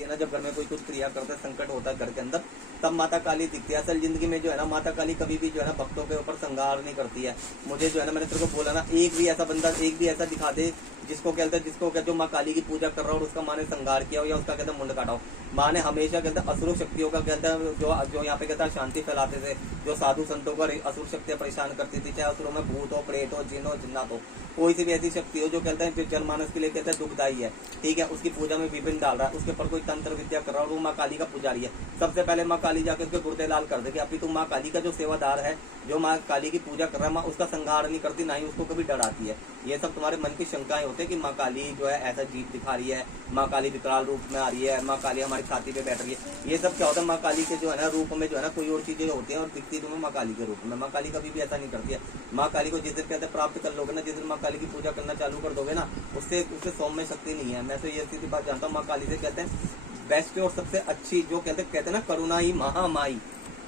दिखती है ना, जब घर में कोई कुछ क्रिया करता है, संकट होता है घर के अंदर, तब माता काली दिखती है। असल जिंदगी में जो है ना माता काली कभी भी जो है ना भक्तों के ऊपर संहार नहीं करती है। मुझे जो है ना, मैंने तेरे को बोला ना, एक भी ऐसा बंदा, एक भी ऐसा दिखा दे जिसको कहते हैं, जिसको कहते माँ काली की पूजा कर रहा हो और उसका माँ ने संहार किया हो या उसका कहते हैं मुंड काटा हो। माँ ने हमेशा कहते हैं असुर शक्तियों का कहते हैं जो यहाँ पे कहता है शांति फैलाते थे, जो साधु संतों को असुर शक्तियां परेशान करती थी, चाहे असुरों में भूत हो, प्रेत हो, जिन हो, जिन्नात हो, कोई सी भी ऐसी शक्ति हो जो कहते हैं जनमानस के लिए कहते हैं दुखदायी है, ठीक है, उसकी पूजा में विभिन्न डाल रहा है, उसके ऊपर कोई तंत्र विद्या कर रहा है और वो माँ काली का पुजारी है, सबसे पहले माँ काली जाकर उसके गुर्दे लाल कर देगी। अभी तुम माँ काली का जो सेवादार है, जो माँ काली की पूजा कर रहा है, माँ उसका संहार नहीं करती, ना ही उसको कभी डराती है। ये सब तुम्हारे मन की शंकाएं होते हैं कि माँ काली जो है ऐसा जीत दिखा रही है, माँ काली विकराल रूप में आ रही है, माँ काली हमारी छाती पे बैठ रही है। ये सब क्या होता है, माँ काली के जो है ना रूप में जो है ना कोई और चीजें होती हैं और दिखती तुम्हें माँ काली के रूप में। माँ काली कभी भी ऐसा नहीं करती है। माँ काली को जिस दिन कहते हैं प्राप्त कर लोगे ना, जिस दिन माँ काली की पूजा करना चालू कर दोगे ना, उससे सौम्य शक्ति नहीं है। मैं तो ये सीधी बात जानता हूँ, माँ काली से कहते हैं बेस्ट और सबसे अच्छी जो कहते हैं ना करुणा ही महामाई,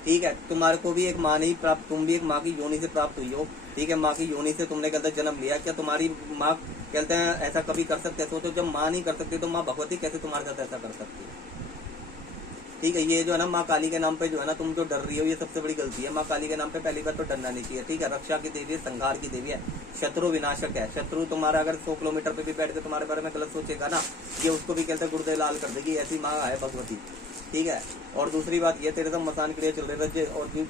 ठीक है। तुम्हारे को भी एक माँ नहीं प्राप्त, तुम भी एक माँ की योनि से प्राप्त हुई हो, ठीक है। माँ की योनि से तुमने कहते जन्म लिया। क्या तुम्हारी माँ कहते हैं ऐसा कभी कर सकते? सोचो, जब माँ नहीं कर सकती तो माँ भगवती कैसे तुम्हारे साथ ऐसा कर सकती है, ठीक है। ये जो है ना माँ काली के नाम पे जो है ना तुम जो डर रही हो, ये सबसे बड़ी गलती है। माँ काली के नाम पे पहली बार तो डरना नहीं चाहिए, ठीक है। रक्षा की देवी है, संहार की देवी है, शत्रु विनाशक है। शत्रु तुम्हारा अगर 100 किलोमीटर पे भी बैठ के तुम्हारे बारे में गलत सोचेगा ना, ये उसको भी कहते हैं गुर्दे लाल कर देगी। ऐसी माँ है भगवती, ठीक है। और दूसरी बात ये, तेरे तो मसान क्रिया चल रही है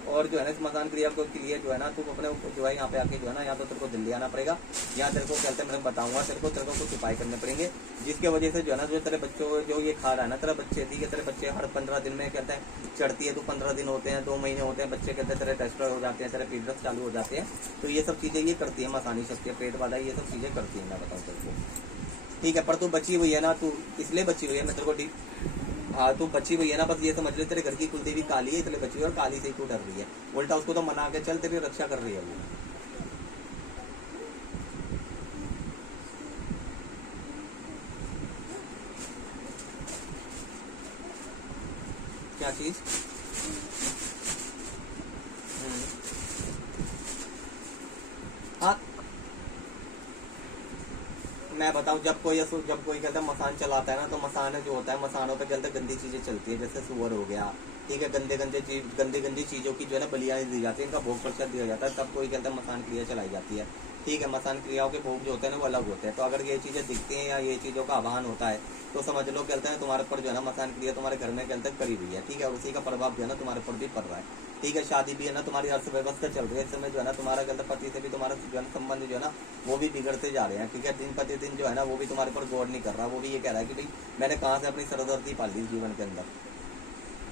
और जो है ना इस मसान क्रिया को लिए जो है ना तू अपने जो है यहाँ पे आके जो है ना, या तो तेरे को दिल्ली आना पड़ेगा, या तेरे को कहते हैं मैं बताऊंगा तेरे को कुछ उपाय करने पड़ेंगे, जिसके वजह से जो है ना जो तेरे बच्चों जो ये खा रहा है ना तेरा बच्चे, ठीक है, तेरे बच्चे हर 15 दिन में कहते हैं चढ़ती है, तो 15 दिन होते हैं, 2 महीने होते हैं, बच्चे कहते हैं तेरे टेस्ट हो जाते हैं, तेरे पीरियड्स चालू हो जाते हैं। तो ये सब चीजें ये करती है मसानी शक्ति, पेट वाला, ये सब चीजें करती है, मैं बताऊँ तेरे को, ठीक है। पर तू बची हुई है ना, तू इसलिए बची हुई है, मैं तेरे को हाँ तू बची हुई है ना, बस ये समझ ले तेरे घर की कुलदेवी काली है, इसलिए बची हुई है और काली से ही तू डर रही है। उल्टा उसको तो मना के चल, तेरी रक्षा कर रही है वो। क्या चीज? हाँ मैं बताऊं, जब कोई कहता है मसान चलाता है ना, तो मसान जो होता है, मसानों पे कहते गंदी चीजें चलती है, जैसे सुअर हो गया, ठीक है, गंदी चीजों की जो है ना बलियां दी जाती है, इनका भोग प्रसाद दिया जाता है, तब कोई कहता है मसान क्रिया चलाई जाती है, ठीक है। मसान क्रियाओं के भोग जो होते हैं ना वो अलग होते हैं। तो अगर ये चीजें दिखती हैं या ये चीजों का आह्वान होता है, तो समझ लो कहते हैं तुम्हारे ऊपर जो है ना मसान क्रिया तुम्हारे घर में कहते हैं करी हुई है, ठीक है, और उसी का प्रभाव जो है ना तुम्हारे ऊपर भी पड़ रहा है, ठीक है। शादी भी है ना, तुम्हारी अर्थव्यवस्था चल रही है इस समय जो है ना, तुम्हारा कहते पति से भी तुम्हारा जो है संबंध जो है ना वो भी बिगड़ते जा रहे हैं, ठीक है। दिन प्रतिदिन जो है ना वो भी तुम्हारे ऊपर गौर नहीं कर रहा, वो भी ये कह रहा है कि भाई मैंने कहाँ से अपनी सरदर्दी पाली जीवन के अंदर,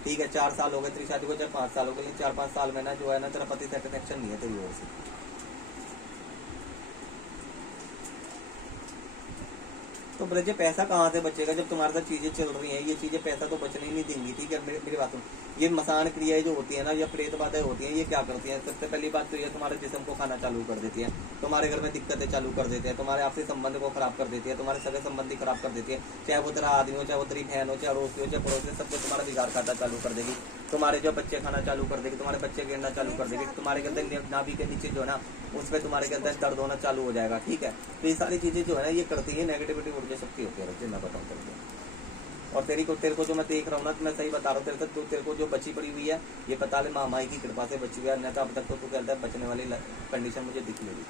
ठीक है। 4 साल हो गए तेरी शादी को, चाहे 5 साल हो गए, 4-5 साल में ना जो है ना तेरा पति से कनेक्शन नहीं है तेरी ओर से। तो ब्रजे पैसा कहाँ से बचेगा जब तुम्हारे साथ चीजें चल रही हैं? ये चीजें पैसा तो बचने ही नहीं देंगी, ठीक है। मेरी बात सुन, ये मसान क्रियाएं जो होती है ना, या प्रेत बाधाएं होती हैं, ये क्या करती हैं? सबसे पहली बात तो ये तुम्हारे जिस्म को खाना चालू कर देती है, तुम्हारे घर में दिक्कतें चालू कर देते हैं, तुम्हारे आपसी संबंध को खराब कर देती है, तुम्हारे सगे संबंधी खराब कर देती है, चाहे वो तेरा आदमी हो, चाहे वो तेरी बहन हो, चाहे अड़ोसी हो, चाहे पड़ोसी, सबको तुम्हारा बिगाड़ खाता चालू कर देगी, तुम्हारे जो बच्चे खाना चालू कर देगी, तुम्हारे बच्चे गिरना चालू कर देगी, तुम्हारे के अंदर नाभि के नीचे जो है ना उस पर तुम्हारे के अंदर दर्द होना चालू हो जाएगा, ठीक है। तो ये सारी चीजें जो है ना ये करती है, नेगेटिविटी ऊर्जा शक्ति होती है, मैं बताऊँ तेरे को। और तेरे को जो मैं देख रहा हूँ ना, तो मैं सही बता रहा हूँ, तेरे को जो बची पड़ी हुई है, ये पता ले माई की कृपा से बची हुई है, नहीं तो अब तक तो तू कहता है बचने वाली कंडीशन मुझे दिख नहीं रही।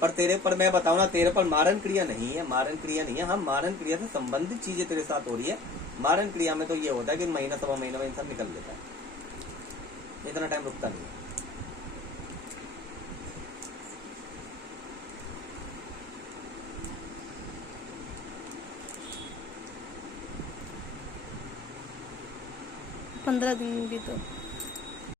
पर तेरे पर मैं बताऊँ ना, तेरे पर मारण क्रिया नहीं है, मारण क्रिया नहीं है। हाँ मारण क्रिया से संबंधित चीजें तेरे साथ हो रही है। मारण क्रिया में तो ये होता है कि महीना 1.25 महीने में इंसान निकल लेता है, इतना टाइम रुकता नहीं है। पंद्रह दिन भी तो